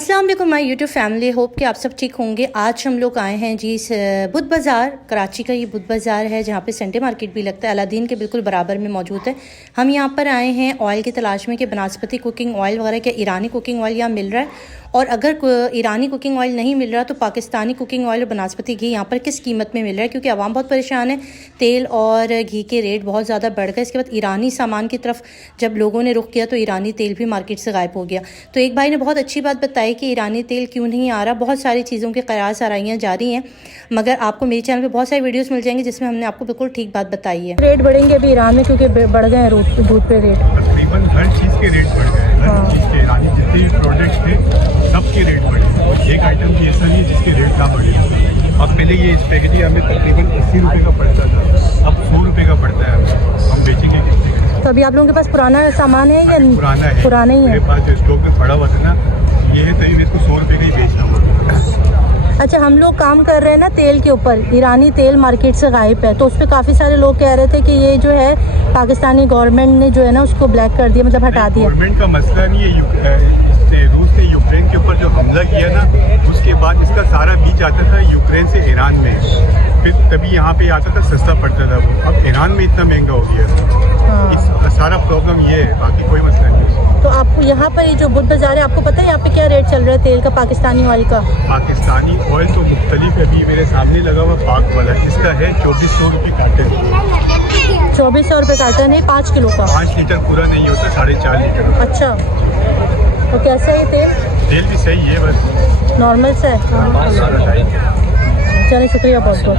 अस्सलाम वालेकुम my YouTube family, hope कि आप सब ठीक होंगे। आज हम लोग आए हैं जी बुध बाज़ार, कराची का ये बुध बाज़ार है जहाँ पे संडे मार्केट भी लगता है। अलादीन के बिल्कुल बराबर में मौजूद है। हम यहाँ पर आए हैं ऑयल की तलाश में कि बनास्पति कुकिंग ऑयल वगैरह क्या ईरानी कुकिंग ऑयल यहाँ मिल रहा है, और अगर ईरानी कुकिंग ऑयल नहीं मिल रहा तो पाकिस्तानी कुकिंग ऑयल और बनास्पति घी यहाँ पर किस कीमत में मिल रहा है, क्योंकि आवाम बहुत परेशान है। तेल और घी के रेट बहुत ज़्यादा बढ़ गए। इसके बाद ईरानी सामान की तरफ जब लोगों ने रुख किया तो ईरानी तेल भी मार्केट से गायब हो गया। तो एक भाई ने बहुत अच्छी बात बताई कि ईरानी तेल क्यों नहीं आ रहा। बहुत सारी चीज़ों के क़यास आराइयाँ जारी हैं, मगर आपको मेरे चैनल पे बहुत सारी वीडियोस मिल जाएंगी जिसमें हमने आपको बिल्कुल ठीक बात बताई है। रेट बढ़ेंगे अभी ईरान में, क्योंकि बढ़ गए हैं दूध पे रेट। तकरीबन हर चीज़ के रेट बढ़ गए हैं। हर चीज़ के ईरानी जितने भी प्रोडक्ट्स थे सबके रेट बढ़े। एक आइटम भी ऐसा नहीं है जिसके रेट ना बढ़े। अब पहले ये स्पेगेटी हमें तकरीबन 80 रुपये का पड़ता था, अब 100 रुपये का पड़ता है। हम बेचेंगे कितने? तो अभी आप लोगों के पास पुराना सामान है या पुराना है? पुराना ही है। मेरे पास जो स्टॉक में पड़ा हुआ था ना, ये है, तभी मेरे को 100 रुपये का ही बेचना होगा। अच्छा, हम लोग काम कर रहे हैं ना तेल के ऊपर। ईरानी तेल मार्केट से गायब है, तो उस पर काफ़ी सारे लोग कह रहे थे कि ये जो है पाकिस्तानी गवर्नमेंट ने जो है ना उसको ब्लैक कर दिया, मतलब हटा दिया। गवर्नमेंट का मसला नहीं है। रूस ने यूक्रेन के ऊपर जो हमला किया ना, उसके बाद इसका सारा बीज आता था यूक्रेन से ईरान में, फिर तभी यहाँ पे आता था, सस्ता पड़ता था वो। अब ईरान में इतना महंगा हो गया। इस सारा प्रॉब्लम ये है, बाकी कोई मसला नहीं है। तो आपको यहाँ पर ये जो बुध बाज़ार है, आपको पता है यहाँ पे क्या रेट चल रहा है तेल का, पाकिस्तानी ऑयल का? पाकिस्तानी ऑयल तो मुख्तलिफ है। अभी मेरे सामने लगा हुआ पाक वाला, जिसका है 2400 रुपये कार्टन। 2400 रुपये कार्टन है 5 किलो का। 5 लीटर पूरा नहीं होता, 4.5 लीटर। अच्छा, तो कैसा है तेल? तेल भी सही है, बस नॉर्मल सा है। चलिए, शुक्रिया बहुत बहुत।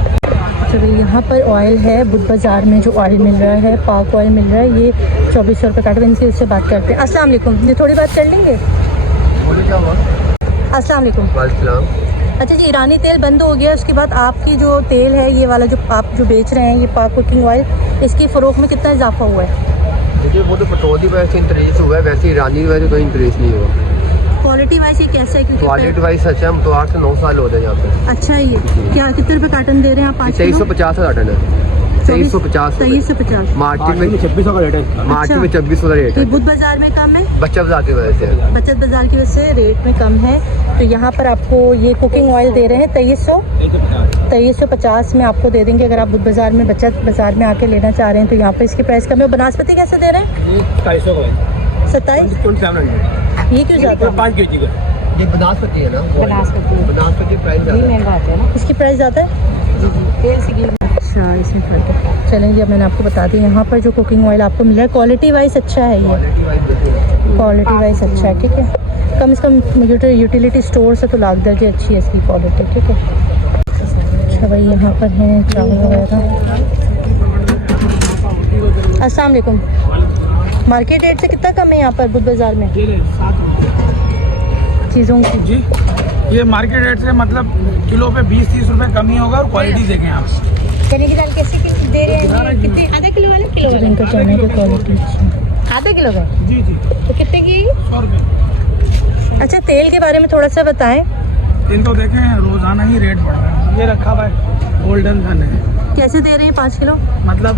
चलिए, यहाँ पर ऑयल है बुध बाज़ार में, जो ऑयल मिल रहा है पाक ऑयल मिल रहा है, ये 2400 रुपये कार्टन। इनसे इससे बात करते हैं। अस्सलाम वालेकुम, ये थोड़ी बात कर लेंगे? अस्सलाम वालेकुम। अच्छा जी, ईरानी तेल बंद हो गया, उसके बाद आपकी जो तेल है ये वाला जो आप जो बेच रहे हैं, ये पाक कुकिंग ऑयल, इसकी फ़रोख्त में कितना इजाफा हुआ है? देखिए, वो तो पेट्रोल की वजह से इंक्रीज हुआ है, वैसे ईरानी वजह से कोई इंक्रीज नहीं हुआ। क्वालिटी वाइज ये कैसा है? क्वालिटी वाइज अच्छा है। हम तो 8 से 9 साल हो गए यहाँ पे। अच्छा, ये क्या कितने रुपए कार्टन दे रहे हैं आप? 2350 का कार्टन है। 2350। 2350 मार्केट में 2600 का रेट है। मार्केट में 2600 का रेट है। बुध बाजार में कम है, बचत बाजार की वजह से। बचत बाजार की वजह से रेट में कम है। तो यहाँ पर आपको ये कुकिंग ऑयल दे रहे हैं 2350 में आपको दे देंगे। अगर आप बुध बाजार में बचत बाजार में आके लेना चाह रहे हैं तो यहाँ पर इसकी प्राइस कम है। बनास्पति कैसे दे रहे हैं? 2700। ये क्यों ज़्यादा? 5 kg का ये बनास्पति है ना। बनास्पति प्राइस महंगा आता है ना, इसकी प्राइस ज़्यादा है। जी, तेल से घी। अच्छा, इसमें फ़र्क है। चलेंगे, अब मैंने आपको बता दी यहाँ पर जो कुकिंग ऑयल आपको मिल रहा है, क्वालिटी वाइज अच्छा है। ये क्वालिटी वाइज अच्छा है, ठीक है। कम से कम यूटिलिटी स्टोर से तो लाख दर्जे अच्छी है इसकी क्वालिटी, ठीक है। अच्छा भाई, यहाँ पर हैं चावल वगैरह। अस्सलाम वालेकुम। मार्केट रेट से कितना कम है यहाँ पर बुध बाज़ार में चीज़ों की? जी, ये मार्केट रेट से मतलब किलो पे 20-30 रुपए कम ही होगा। और क्वालिटी देखें आप। चने की दाल कैसे दे रहे हैं? कितने? आधा किलो वाले? किलो वाले? इनका चने की क्वालिटी अच्छी। आधा किलो का? जी जी। तो कितने की? 100 रुपये। अच्छा, तेल के बारे में थोड़ा सा बताएं। तेल तो देखें रोजाना ही रेट बढ़ रहा है। ये रखा हुआ है गोल्डन धन है। कैसे दे रहे हैं 5 किलो? मतलब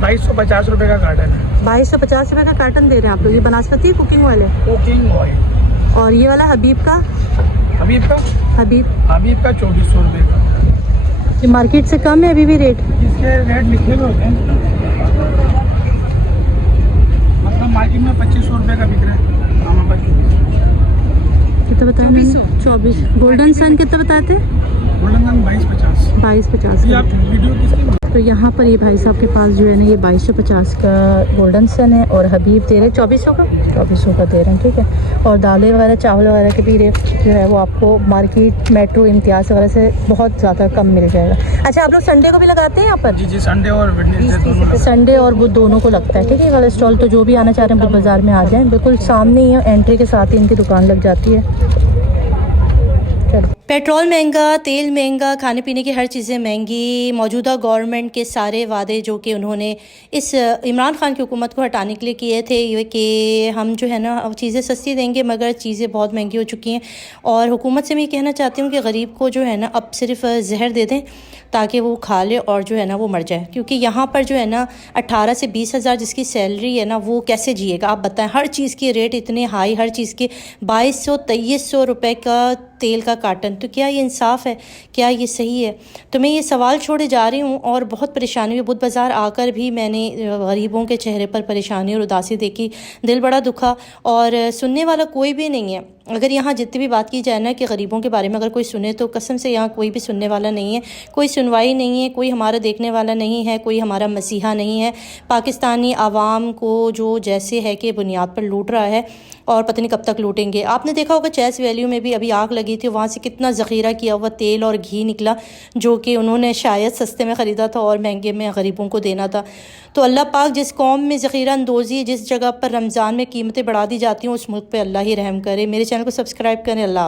2250 रुपये का कार्टन है। 2250 रुपये का कार्टन दे रहे हैं आप लोग। ये बनास्पति कुकिंग ऑयल है। Cooking oil. और ये वाला हबीब का? हबीब का 2400 रुपये का। ये मार्केट से कम है अभी भी रेट? इसके रेट लिखे हुए होते हैं, मतलब मार्केट में 2500 रुपये का बिक रहा है। कितना बताया मैंने? 24। गोल्डन सन कितना बताते हैं? गोल्डन धन 2250। 2250। ये आप वीडियो किसकी? तो यहाँ पर ये भाई साहब के पास जो है ना, ये 2250 का गोल्डन सन है, और हबीब दे रहे 2400 का। 2400 का दे रहे हैं, ठीक है। और दालें वगैरह चावल वगैरह के भी रेट जो है वो आपको मार्केट मेट्रो इम्तियाज़ वगैरह से बहुत ज़्यादा कम मिल जाएगा। अच्छा, आप लोग संडे को भी लगाते हैं यहाँ पर? जी जी, संडे और वेडनेसडे। संडे और बुध दोनों को लगता है, ठीक है। वाला स्टॉल तो जो भी आना चाह रहे हैं बुध बाज़ार में आ जाएँ, बिल्कुल सामने ही है, एंट्री के साथ ही इनकी दुकान लग जाती है। चलो। पेट्रोल महंगा, तेल महंगा, खाने पीने की हर चीज़ें महंगी। मौजूदा गवर्नमेंट के सारे वादे जो कि उन्होंने इस इमरान खान की हुकूमत को हटाने के लिए किए थे, ये कि हम जो है ना चीज़ें सस्ती देंगे, मगर चीज़ें बहुत महंगी हो चुकी हैं। और हुकूमत से मैं ये कहना चाहती हूँ कि गरीब को जो है ना अब सिर्फ जहर दे दें ताकि वो खा ले और जो है ना वो मर जाए, क्योंकि यहाँ पर जो है ना 18 से 20 हज़ार जिसकी सैलरी है ना वो कैसे जिएगा आप बताएं। हर चीज़ के रेट इतने हाई, हर चीज़ के 2200-2300 रुपये का तेल का कार्टन। तो क्या ये इंसाफ है? क्या ये सही है? तो मैं ये सवाल छोड़े जा रही हूँ और बहुत परेशानी हुई। बुध बाज़ार आकर भी मैंने गरीबों के चेहरे पर परेशानी और उदासी देखी, दिल बड़ा दुखा, और सुनने वाला कोई भी नहीं है। अगर यहाँ जितनी भी बात की जाए ना कि गरीबों के बारे में अगर कोई सुने, तो कसम से यहाँ कोई भी सुनने वाला नहीं है, कोई सुनवाई नहीं है, कोई हमारा देखने वाला नहीं है, कोई हमारा मसीहा नहीं है। पाकिस्तानी आवाम को जो जैसे है कि बुनियाद पर लूट रहा है और पता नहीं कब तक लूटेंगे। आपने देखा होगा चेस वैल्यू में भी अभी आग लगी थी, वहाँ से कितना ज़ख़ीरा किया हुआ तेल और घी निकला जो कि उन्होंने शायद सस्ते में ख़रीदा था और महंगे में गरीबों को देना था। तो अल्लाह पाक जिस कौम में ज़ख़ीरा अंदोज़ी, जिस जगह पर रमज़ान में कीमतें बढ़ा दी जाती हैं, उस मुल्क पे अल्लाह ही रहम करे। मेरे चैनल को सब्सक्राइब करें। अल्लाह।